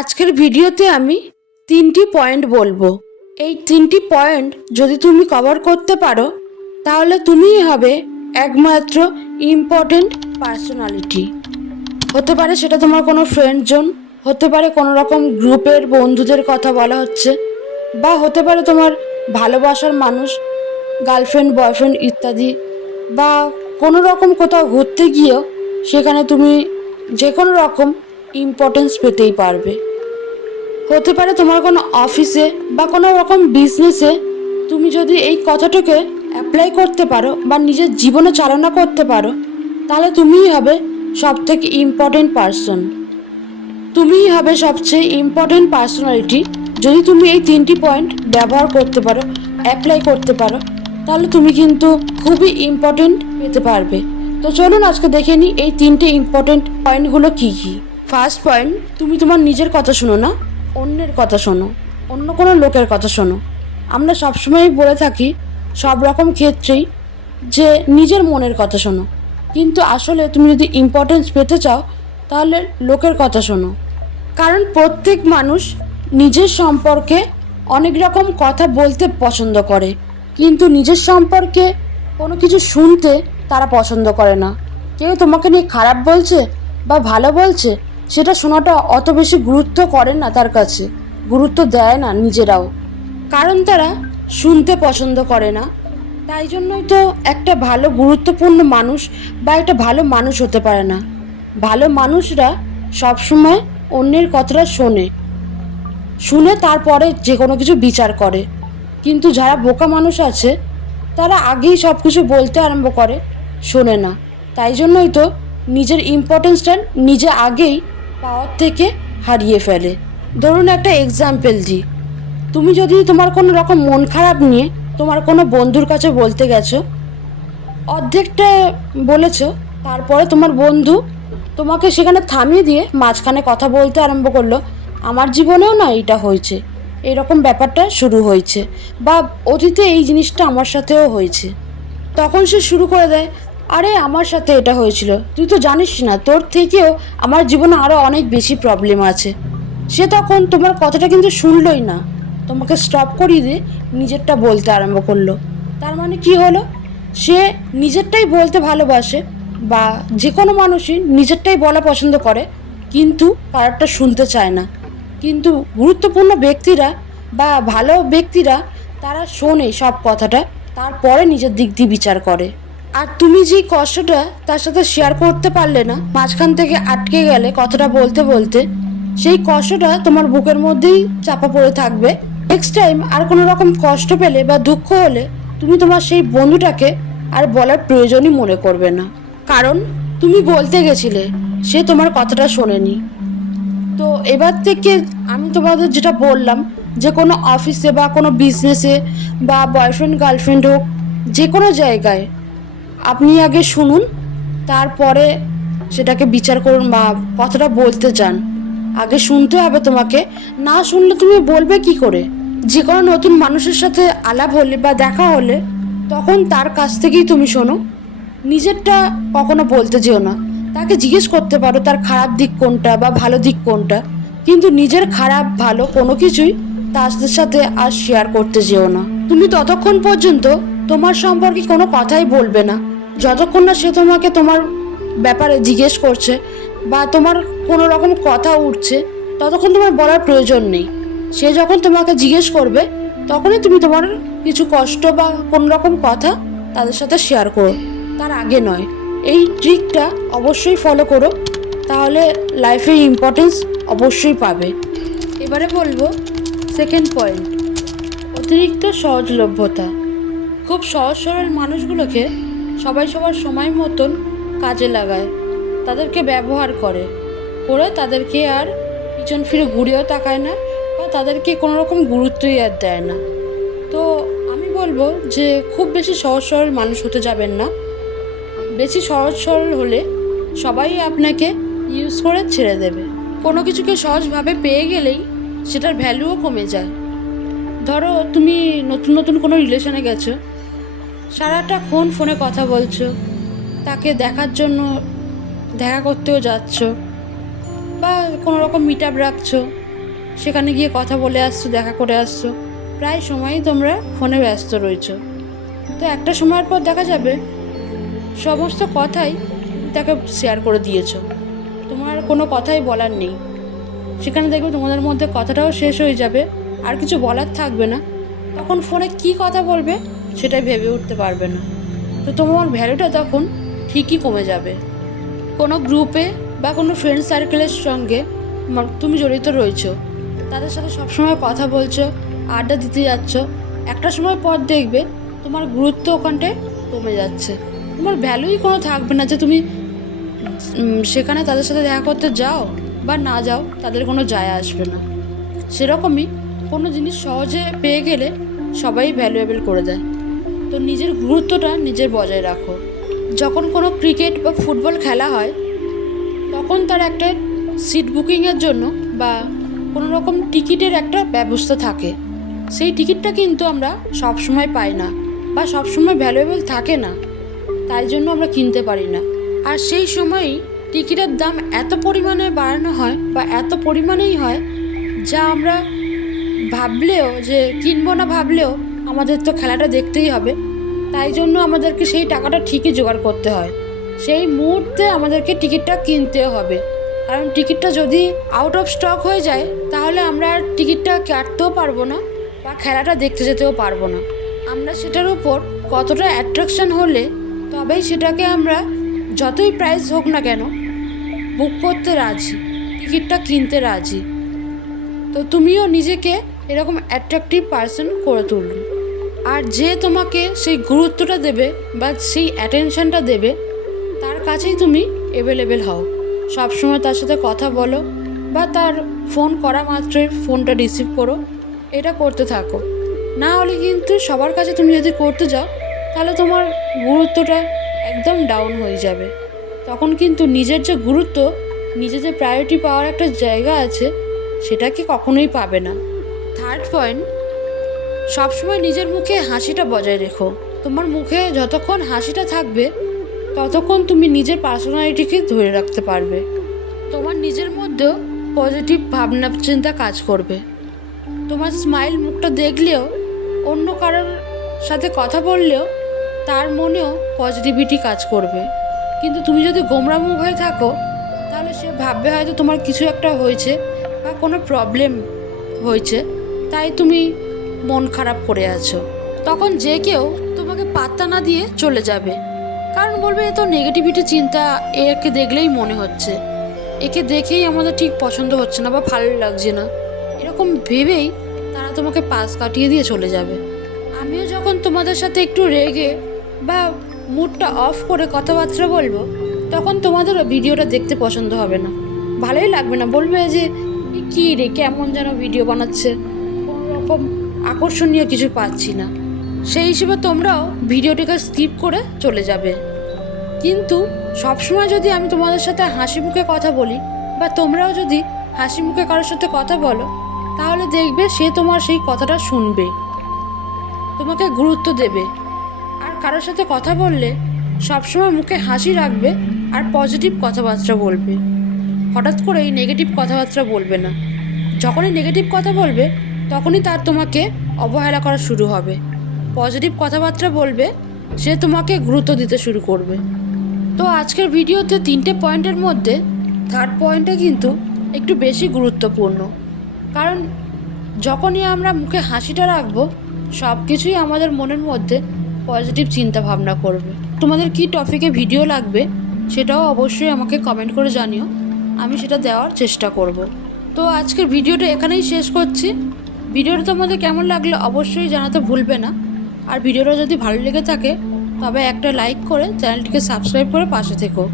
আজকের ভিডিওতে আমি তিনটি পয়েন্ট বলব। এই তিনটি পয়েন্ট যদি তুমি কভার করতে পারো, তাহলে তুমিই হবে একমাত্র ইম্পর্টেন্ট পার্সোনালিটি হতে পারে সেটা তোমার কোনো ফ্রেন্ড জোন হতে পারে কোনো রকম গ্রুপের বন্ধুদের কথা বলা হচ্ছে, বা হতে পারে তোমার ভালোবাসার মানুষ গার্লফ্রেন্ড বয়ফ্রেন্ড ইত্যাদি, বা কোনো রকম কোথাও ঘুরতে গিয়েও সেখানে তুমি যে কোনো রকম ইম্পর্টেন্স পেতেই পারবে। হতে পারে তোমার কোনো অফিসে বা কোনো রকম বিজনেসে তুমি যদি এই কথাটাকে অ্যাপ্লাই করতে পারো বা নিজের জীবনে চালনা করতে পারো, তাহলে তুমিই হবে সব থেকে ইম্পর্টেন্ট পার্সন তুমিই হবে সবচেয়ে ইম্পর্টেন্ট পার্সোনালিটি যদি তুমি এই তিনটি পয়েন্ট ব্যবহার করতে পারো অ্যাপ্লাই করতে পারো, তাহলে তুমি কিন্তু খুবই ইম্পর্টেন্ট পেতে পারবে। তো চলুন আজকে দেখে নিই এই তিনটে ইম্পর্টেন্ট পয়েন্টগুলো কী কী। ফার্স্ট পয়েন্ট তুমি তোমার নিজের কথা শোনো না, অন্যের কথা শোনো, অন্য কোনো লোকের কথা শোনো। আমরা সবসময়ই বলে থাকি, সব রকম ক্ষেত্রেই যে নিজের মনের কথা শোনো। কিন্তু আসলে তুমি যদি ইম্পর্টেন্স পেতে চাও, তাহলে লোকের কথা শোনো। কারণ প্রত্যেক মানুষ নিজের সম্পর্কে অনেক রকম কথা বলতে পছন্দ করে, কিন্তু নিজের সম্পর্কে কোনো কিছু শুনতে তারা পছন্দ করে না। কেউ তোমাকে নিয়ে খারাপ বলছে বা ভালো বলছে সেটা শোনাটা অত বেশি গুরুত্ব করে না তার কাছে। গুরুত্ব দেয় না নিজেরাও। কারণ তারা শুনতে পছন্দ করে না। তাই জন্যই তো একটা ভালো গুরুত্বপূর্ণ মানুষ বা একটা ভালো মানুষ হতে পারে না। ভালো মানুষরা সবসময় অন্যের কথাটা শোনে। শুনে তারপরে যে কোনো কিছু বিচার করে। কিন্তু যারা বোকা মানুষ আছে, তারা আগেই সব কিছু বলতে আরম্ভ করে, শোনে না। তাই জন্যই তো নিজের ইম্পর্টেন্সটা নিজে আগেই পাওয়ার থেকে হারিয়ে ফেলে। ধরুন একটা এক্সাম্পল দিই তুমি যদি তোমার কোনো রকম মন খারাপ নিয়ে তোমার কোনো বন্ধুর কাছে বলতে গেছো, অর্ধেকটা বলেছ, তারপরে তোমার বন্ধু তোমাকে সেখানে থামিয়ে দিয়ে মাঝখানে কথা বলতে আরম্ভ করল, আমার জীবনেও না এটা হয়েছে। এরকম ব্যাপারটা শুরু হয়েছে। বা, অতীতে এই জিনিসটা আমার সাথেও হয়েছে। তখন সে শুরু করে দেয় আরে, আমার সাথে এটা হয়েছিল। তুই তো জানিস না, তোর থেকেও আমার জীবনে আরও অনেক বেশি প্রবলেম আছে। সে তখন তোমার কথাটা কিন্তু শুনলই না। তোমাকে স্টপ করিয়ে দিয়ে নিজেরটা বলতে আরম্ভ করল। তার মানে কি হলো? সে নিজেরটাই বলতে ভালোবাসে বা যে কোনো মানুষই নিজেরটাই বলা পছন্দ করে, কিন্তু কারোরটা শুনতে চায় না। কিন্তু গুরুত্বপূর্ণ ব্যক্তিরা বা ভালো ব্যক্তিরা তারা শোনে সব কথাটা, তারপরে নিজের দিক দিয়ে বিচার করে। আর তুমি যে কষ্টটা তার সাথে শেয়ার করতে পারলে না, মাঝখান থেকে আটকে গেলে কথাটা বলতে বলতে, সেই কষ্টটা তোমার বুকের মধ্যেই চাপা পড়ে থাকবে। নেক্সট টাইম আর কোনো রকম কষ্ট পেলে বা দুঃখ হলে তুমি তোমার সেই বন্ধুটাকে আর বলার প্রয়োজনই মনে করবে না। কারণ তুমি বলতে গেছিলে, সে তোমার কথাটা শোনেনি। তো এবার থেকে আমি তোমাদের যেটা বললাম, যে কোনো অফিসে বা কোনো বিজনেসে বা বয়ফ্রেন্ড গার্লফ্রেন্ড হোক, যে কোনো জায়গায় আপনি আগে শুনুন, তারপরে সেটাকে বিচার করুন বা কথাটা বলতে চান। আগে শুনতে হবে তোমাকে, না শুনলে তুমি বলবে কি করে? যে কোনো নতুন মানুষের সাথে আলাপ হলে বা দেখা হলে তখন তার কাছ থেকেই তুমি শোনো। নিজেরটা কখনো বলতে যেও না। তাকে জিজ্ঞেস করতে পারো তার খারাপ দিক কোনটা বা ভালো দিক কোনটা। কিন্তু নিজের খারাপ, ভালো কোনো কিছুই তাদের সাথে আর শেয়ার করতে যেও না। তুমি ততক্ষণ পর্যন্ত তোমার সম্পর্কে কোনো কথাই বলবে না। যতক্ষণ না সে তোমাকে তোমার ব্যাপারে জিজ্ঞেস করছে বা তোমার কোনো রকম কথা উঠছে, ততক্ষণ তোমার বলার প্রয়োজন নেই। সে যখন তোমাকে জিজ্ঞেস করবে, তখনই তুমি তোমার কিছু কষ্ট বা কোনো রকম কথা তাদের সাথে শেয়ার করো। তার আগে নয়। এই ট্রিকটা অবশ্যই ফলো করো। তাহলে লাইফে ইম্পর্টেন্স অবশ্যই পাবে। এবারে বলব সেকেন্ড পয়েন্ট অতিরিক্ত সহজলভ্যতা। খুব সহজ সরল মানুষগুলোকে সবাই সবার সময় মতন কাজে লাগায়, তাদেরকে ব্যবহার করে। করে তাদেরকে আর পিছন ফিরে ঘুরেও তাকায় না বা তাদেরকে কোনো রকম গুরুত্বই আর দেয় না। তো আমি বলব যে খুব বেশি সহজ সরল মানুষ হতে যাবেন না। বেশি সহজ সরল হলে সবাই আপনাকে ইউজ করে ছেড়ে দেবে। কোনো কিছুকে সহজভাবে পেয়ে গেলেই সেটার ভ্যালুও কমে যায়। ধরো তুমি নতুন নতুন কোনো রিলেশনে গেছো সারাটা ক্ষণ ফোনে কথা বলছো। তাকে দেখার জন্য দেখা করতেও যাচ্ছ। বা কোনো রকম মিট আপ রাখছো। সেখানে গিয়ে কথা বলে আসছো, দেখা করে আসছো। প্রায় সময়ই তোমরা ফোনে ব্যস্ত রয়েছো। তো একটা সময়ের পর দেখা যাবে। সমস্ত কথাই তাকে শেয়ার করে দিয়েছ। তোমার কোনো কথাই বলার নেই। সেখানে দেখবে তোমাদের মধ্যে কথাটাও শেষ হয়ে যাবে। আর কিছু বলার থাকবে না। তখন ফোনে কি কথা বলবে? সেটাই ভেবে উঠতে পারবে না। তো তোমার ভ্যালুটা তখন ঠিকই কমে যাবে। কোনো গ্রুপে বা কোনো ফ্রেন্ড সার্কেলের সঙ্গে তুমি জড়িত রয়েছো, তাদের সাথে সবসময় কথা বলছো, আড্ডা দিতে যাচ্ছ, একটা সময় পর দেখবে তোমার গুরুত্ব ওখানটায় কমে যাচ্ছে। তোমার ভ্যালুই কোনো থাকবে না যে তুমি সেখানে তাদের সাথে দেখা করতে যাও বা না যাও, তাদের কোনো যায় আসবে না। সেরকমই কোনো জিনিস সহজে পেয়ে গেলে সবাই ভ্যালুয়েবল করে দেয়। তো নিজের গুরুত্বটা নিজের বজায় রাখো। যখন কোনো ক্রিকেট বা ফুটবল খেলা হয়, তখন তার একটা সিট বুকিংয়ের জন্য বা কোনো রকম টিকিটের একটা ব্যবস্থা থাকে। সেই টিকিটটা কিন্তু আমরা সব সময় পাই না বা সব সময় ভ্যালুয়েবল থাকে না। তাই জন্য আমরা কিনতে পারি না। আর সেই সময়ই টিকিটের দাম এত পরিমাণে বাড়ানো হয় বা এত পরিমাণেই হয়, যা আমরা ভাবলেও যে কিনবো না ভাবলেও আমাদের তো খেলাটা দেখতেই হবে। তাই জন্য আমাদেরকে সেই টাকাটা ঠিকই জোগাড় করতে হয়। সেই মুহূর্তে আমাদেরকে টিকিটটা কিনতে হবে। কারণ টিকিটটা যদি আউট অফ স্টক হয়ে যায়, তাহলে আমরা আর টিকিটটা কাটতেও পারব না বা খেলাটা দেখতে যেতেও পারব না। আমরা সেটার উপর কতটা অ্যাট্রাকশন হলে তবেই সেটাকে আমরা যতই প্রাইস হোক না কেন বুক করতে রাজি, টিকিটটা কিনতে রাজি। তো তুমিও নিজেকে এরকম অ্যাট্রাকটিভ পার্সন করে তুলুন আর যে তোমাকে সেই গুরুত্বটা দেবে বা সেই অ্যাটেনশনটা দেবে, তার কাছেই তুমি অ্যাভেলেবেল হও। সবসময় তার সাথে কথা বলো বা তার ফোন করা মাত্রই ফোনটা রিসিভ করো, এটা করতে থাকো। না হলে কিন্তু সবার কাছে তুমি যদি করতে যাও, তাহলে তোমার গুরুত্বটা একদম ডাউন হয়ে যাবে। তখন কিন্তু নিজের যে গুরুত্ব, নিজে যে প্রায়োরিটি পাওয়ার একটা জায়গা আছে সেটাকে কখনোই পাবে না। থার্ড পয়েন্ট সবসময় নিজের মুখে হাসিটা বজায় রেখো। তোমার মুখে যতক্ষণ হাসিটা থাকবে, ততক্ষণ তুমি নিজের পার্সোনালিটিকে ধরে রাখতে পারবে। তোমার নিজের মধ্যেও পজিটিভ ভাবনা চিন্তা কাজ করবে। তোমার স্মাইল মুখটা দেখলেও, অন্য কারোর সাথে কথা বললেও, তার মনেও পজিটিভিটি কাজ করবে। কিন্তু তুমি যদি গোমরা মুখ হয়ে থাকো, তাহলে সে ভাববে হয়তো তোমার কিছু একটা হয়েছে বা কোনো প্রবলেম হয়েছে। তাই তুমি মন খারাপ করে আছো। তখন যে কেউ তোমাকে পাত্তা না দিয়ে চলে যাবে। কারণ বলবে এ তো নেগেটিভিটি চিন্তা একে দেখলেই মনে হচ্ছে। একে দেখেই আমাদের ঠিক পছন্দ হচ্ছে না বা ভালো লাগছে না। এরকম ভেবেই তারা তোমাকে পাস কাটিয়ে দিয়ে চলে যাবে। আমিও যখন তোমাদের সাথে একটু রেগে বা মুডটা অফ করে কথাবার্তা বলব, তখন তোমাদেরও ভিডিওটা দেখতে পছন্দ হবে না। ভালোই লাগবে না। বলবে যে কী রে, কেমন যেন ভিডিও বানাচ্ছে? কোনো রকম আকর্ষণীয় কিছু পাচ্ছি না। সেই হিসেবে তোমরাও ভিডিওটিকে স্কিপ করে চলে যাবে। কিন্তু সবসময় যদি আমি তোমাদের সাথে হাসি মুখে কথা বলি বা তোমরাও যদি হাসি মুখে কারোর সাথে কথা বলো, তাহলে দেখবে সে তোমার সেই কথাটা শুনবে। তোমাকে গুরুত্ব দেবে। আর কারোর সাথে কথা বললে সবসময় মুখে হাসি রাখবে আর পজিটিভ কথাবার্তা বলবে। হঠাৎ করে এই নেগেটিভ কথাবার্তা বলবে না। যখনই নেগেটিভ কথা বলবে তখনই তার তোমাকে অবহেলা করা শুরু হবে। পজিটিভ কথাবার্তা বলবে, সে তোমাকে গুরুত্ব দিতে শুরু করবে। তো আজকের ভিডিওতে তিনটে পয়েন্টের মধ্যে থার্ড পয়েন্টটা কিন্তু একটু বেশি গুরুত্বপূর্ণ। কারণ যখনই আমরা মুখে হাসিটা রাখব সব কিছুই আমাদের মনের মধ্যে পজিটিভ চিন্তা ভাবনা করবে। তোমাদের কি টপিকে ভিডিও লাগবে, সেটাও অবশ্যই আমাকে কমেন্ট করে জানিও। আমি সেটা দেওয়ার চেষ্টা করব। তো আজকের ভিডিওটা এখানেই শেষ করছি। ভিডিওটা তোমাদের কেমন লাগল অবশ্যই জানাতে ভুলবে না। আর ভিডিওটা যদি ভালো লেগে থাকে, তবে একটা লাইক করে চ্যানেলটিকে সাবস্ক্রাইব করে পাশে থেকো।